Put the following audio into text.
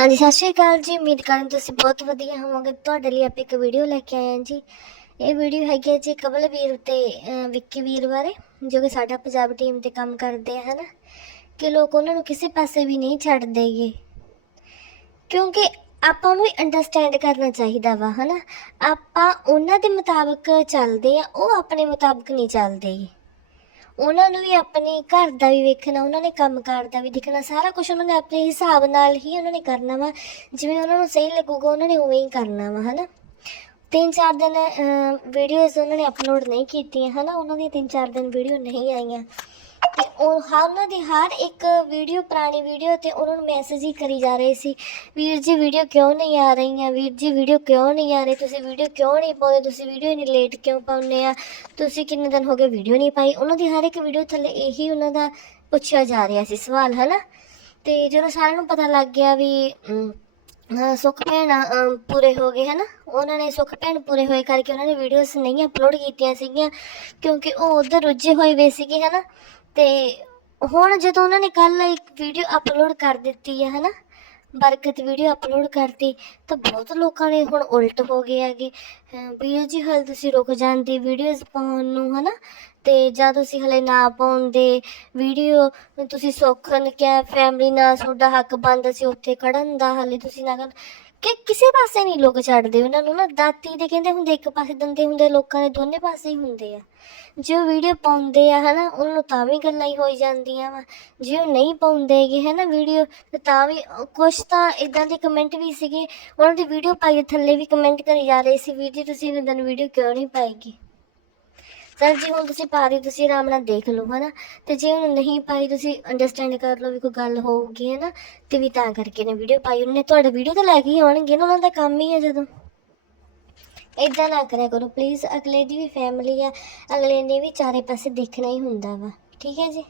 ਹਾਂਜੀ, ਸਤਿ ਸ਼੍ਰੀ ਅਕਾਲ ਜੀ। ਉਮੀਦ ਕਰਨ ਤੁਸੀਂ ਬਹੁਤ ਵਧੀਆ ਹੋਵੋਗੇ। ਤੁਹਾਡੇ ਲਈ ਆਪਾਂ ਇੱਕ ਵੀਡੀਓ ਲੈ ਕੇ ਆਏ ਹਾਂ ਜੀ। ਇਹ ਵੀਡੀਓ ਹੈਗੀ ਹੈ ਜੀ ਕਮਲ ਵੀਰ ਤੇ ਵਿੱਕੀ ਵੀਰ ਬਾਰੇ, ਜੋ ਕਿ ਸਾਡਾ ਪੰਜਾਬ ਟੀਮ ਤੇ ਕੰਮ ਕਰਦੇ ਆ, ਹਨਾ? ਕਿ ਲੋਕ ਉਹਨਾਂ ਨੂੰ ਕਿਸੇ ਪਾਸੇ ਵੀ ਨਹੀਂ ਛੱਡਦੇਗੇ ਕਿਉਂਕਿ ਆਪਾਂ ਨੂੰ ਅੰਡਰਸਟੈਂਡ ਕਰਨਾ ਚਾਹੀਦਾ ਵਾ, ਹਨਾ? ਆਪਾਂ ਉਹਨਾਂ ਦੇ ਮੁਤਾਬਕ ਚੱਲਦੇ ਆ, ਉਹ ਆਪਣੇ ਮੁਤਾਬਕ ਨਹੀਂ ਚੱਲਦੇ ਉਹਨਾਂ ਨੂੰ ਵੀ ਆਪਣੇ ਘਰ ਦਾ ਵੀ ਵੇਖਣਾ, ਉਹਨਾਂ ਨੇ ਕੰਮਕਾਰ ਦਾ ਵੀ ਦੇਖਣਾ, ਸਾਰਾ ਕੁਝ ਉਹਨਾਂ ਨੇ ਆਪਣੇ ਹਿਸਾਬ ਨਾਲ ਹੀ ਉਹਨਾਂ ਨੇ ਕਰਨਾ ਵਾ। ਜਿਵੇਂ ਉਹਨਾਂ ਨੂੰ ਸਹੀ ਲੱਗੂਗਾ, ਉਹਨਾਂ ਨੇ ਉਵੇਂ ਹੀ ਕਰਨਾ ਵਾ, ਹਨਾ? ਤਿੰਨ ਚਾਰ ਦਿਨ ਵੀਡੀਓਜ਼ ਉਹਨਾਂ ਨੇ ਅਪਲੋਡ ਨਹੀਂ ਕੀਤੀਆਂ, ਹਨਾ? ਉਹਨਾਂ ਦੀਆਂ ਤਿੰਨ ਚਾਰ ਦਿਨ ਵੀਡੀਓ ਨਹੀਂ ਆਈਆਂ। ਤੇ ਉਹ ਹਰ, ਉਹਨਾਂ ਦੀ ਹਰ ਇੱਕ ਵੀਡੀਓ ਪੁਰਾਣੀ ਵੀਡੀਓ ਤੇ ਉਹਨਾਂ ਨੂੰ ਮੈਸੇਜ ਹੀ ਕਰੀ ਜਾ ਰਹੇ ਸੀ, ਵੀਰ ਜੀ ਵੀਡੀਓ ਕਿਉਂ ਨਹੀਂ ਆ ਰਹੀਆਂ? ਵੀਰ ਜੀ ਵੀਡੀਓ ਕਿਉਂ ਨਹੀਂ ਆ ਰਹੀ? ਤੁਸੀਂ ਵੀਡੀਓ ਕਿਉਂ ਨਹੀਂ ਪਾਉਂਦੇ? ਤੁਸੀਂ ਵੀਡੀਓ ਇੰਨੀ ਲੇਟ ਕਿਉਂ ਪਾਉਂਦੇ ਆ? ਤੁਸੀਂ ਕਿੰਨੇ ਦਿਨ ਹੋ ਗਏ ਵੀਡੀਓ ਨਹੀਂ ਪਾਈ? ਉਹਨਾਂ ਦੀ ਹਰ ਇੱਕ ਵੀਡੀਓ ਥੱਲੇ ਇਹੀ ਉਹਨਾਂ ਦਾ ਪੁੱਛਿਆ ਜਾ ਰਿਹਾ ਸੀ ਸਵਾਲ, ਹਨਾ? ਤੇ ਜਦੋਂ ਸਾਰਿਆਂ ਨੂੰ ਪਤਾ ਲੱਗ ਗਿਆ ਵੀ ਸੁੱਖ ਭੈਣ ਅਮ, ਪੂਰੇ ਹੋ ਗਏ ਹਨਾ? ਉਹਨਾਂ ਨੇ ਸੁੱਖ ਭੈਣ ਪੂਰੇ ਹੋਏ ਕਰਕੇ ਉਹਨਾਂ ਨੇ ਵੀਡੀਓਜ਼ ਨਹੀਂ ਅਪਲੋਡ ਕੀਤੀਆਂ ਸੀਗੀਆਂ ਕਿਉਂਕਿ ਉਹ ਉਧਰ ਰੁੱਝੇ ਹੋਏ ਵੇ ਸੀਗੇ ਹਨਾ? ਤੇ ਹੁਣ ਜਦੋਂ ਉਹਨਾਂ ਨੇ ਕੱਲ ਇੱਕ ਵੀਡੀਓ ਅਪਲੋਡ ਕਰ ਦਿੱਤੀ ਹੈ ਹਨਾ? ਬਰਕਤ ਵੀਡੀਓ ਅਪਲੋਡ ਕਰਤੀ ਤਾਂ ਬਹੁਤ ਲੋਕਾਂ ਨੇ ਹੁਣ ਉਲਟ ਹੋ ਗਏ ਹੈਗੇ। ਅਹ ਵੀਰ ਜੀ ਹਲ ਤੁਸੀਂ ਰੁਕ ਜਾਂਦੇ ਵੀਡੀਓਜ਼ ਪਾਉਣ ਨੂੰ ਹਨਾ? ਤੇ ਜਾਂ ਤੁਸੀਂ ਹਲੇ ਨਾ ਪਾਉਂਦੇ ਵੀਡੀਓ ਤੁਸੀਂ ਸੌਖਣ ਕਿਹਾ ਫੈਮਿਲੀ ਨਾਲ ਤੁਹਾਡਾ ਹੱਕ ਬਣਦਾ ਸੀ ਉੱਥੇ ਖੜਨ ਦਾ, ਹਲੇ ਤੁਸੀਂ ਨਾ ਕਰਨ ਕਿ ਕਿਸੇ ਪਾਸੇ ਨਹੀਂ ਲੋਕ ਛੱਡਦੇ ਉਹਨਾਂ ਨੂੰ ਨਾ, ਦਾਤੀ ਦੇ ਕਹਿੰਦੇ ਹੁੰਦੇ, ਇੱਕ ਪਾਸੇ ਦੰਦੇ ਹੁੰਦੇ, ਲੋਕਾਂ ਦੇ ਦੋਨੇ ਪਾਸੇ ਹੀ ਹੁੰਦੇ ਆ। ਜੇ ਉਹ ਵੀਡੀਓ ਪਾਉਂਦੇ ਆ, ਹਨਾ, ਉਹਨਾਂ ਨੂੰ ਤਾਂ ਵੀ ਗੱਲਾਂ ਹੀ ਹੋਈ ਜਾਂਦੀਆਂ ਵਾ। ਜੇ ਉਹ ਨਹੀਂ ਪਾਉਂਦੇਗੇ ਹਨਾ, ਵੀਡੀਓ, ਤਾਂ ਵੀ ਕੁਛ ਤਾਂ ਇਦਾਂ ਦੇ ਕਮੈਂਟ ਵੀ ਸੀਗੇ। ਉਹਨਾਂ ਦੀ ਵੀਡੀਓ ਪਾਈ ਥੱਲੇ ਵੀ ਕਮੈਂਟ ਕਰੀ ਜਾ ਰਹੇ ਸੀ, ਵੀਰ ਜੀ, ਤੁਸੀਂ ਇਹਨਾਂ ਦਿਨ ਵੀਡੀਓ ਕਿਉਂ ਨਹੀਂ ਪਾਈਗੀ ਸਰ ਜੀ ਹੁਣ ਤੁਸੀਂ ਪਾ ਰਹੇ ਹੋ, ਤੁਸੀਂ ਆਰਾਮ ਨਾਲ ਦੇਖ ਲਓ ਹਨਾ? ਤੇ ਜੇ ਉਹਨੂੰ ਨਹੀਂ ਪਾਈ ਤੁਸੀਂ ਅੰਡਰਸਟੈਂਡ ਕਰ ਲਓ ਵੀ ਕੋਈ ਗੱਲ ਹੋਊਗੀ ਹਨਾ? ਤੇ ਵੀ ਤਾਂ ਕਰਕੇ ਨੇ ਵੀਡੀਓ ਪਾਈ। ਉਹਨੇ ਤੁਹਾਡੇ ਵੀਡੀਓ ਤਾਂ ਲੈ ਕੇ ਹੀ ਆਉਣਗੇ ਨਾ ਉਹਨਾਂ ਦਾ ਕੰਮ ਹੀ ਹੈ ਜਦੋਂ। ਇਦਾਂ ਨਾ ਕਰਿਆ ਕਰੋ ਪਲੀਜ਼ ਅਗਲੇ ਦੀ ਵੀ ਫੈਮਿਲੀ ਆ ਅਗਲੇ ਨੇ ਵੀ ਚਾਰੇ ਪਾਸੇ ਦੇਖਣਾ ਹੀ ਹੁੰਦਾ ਵਾ। ਠੀਕ ਹੈ ਜੀ?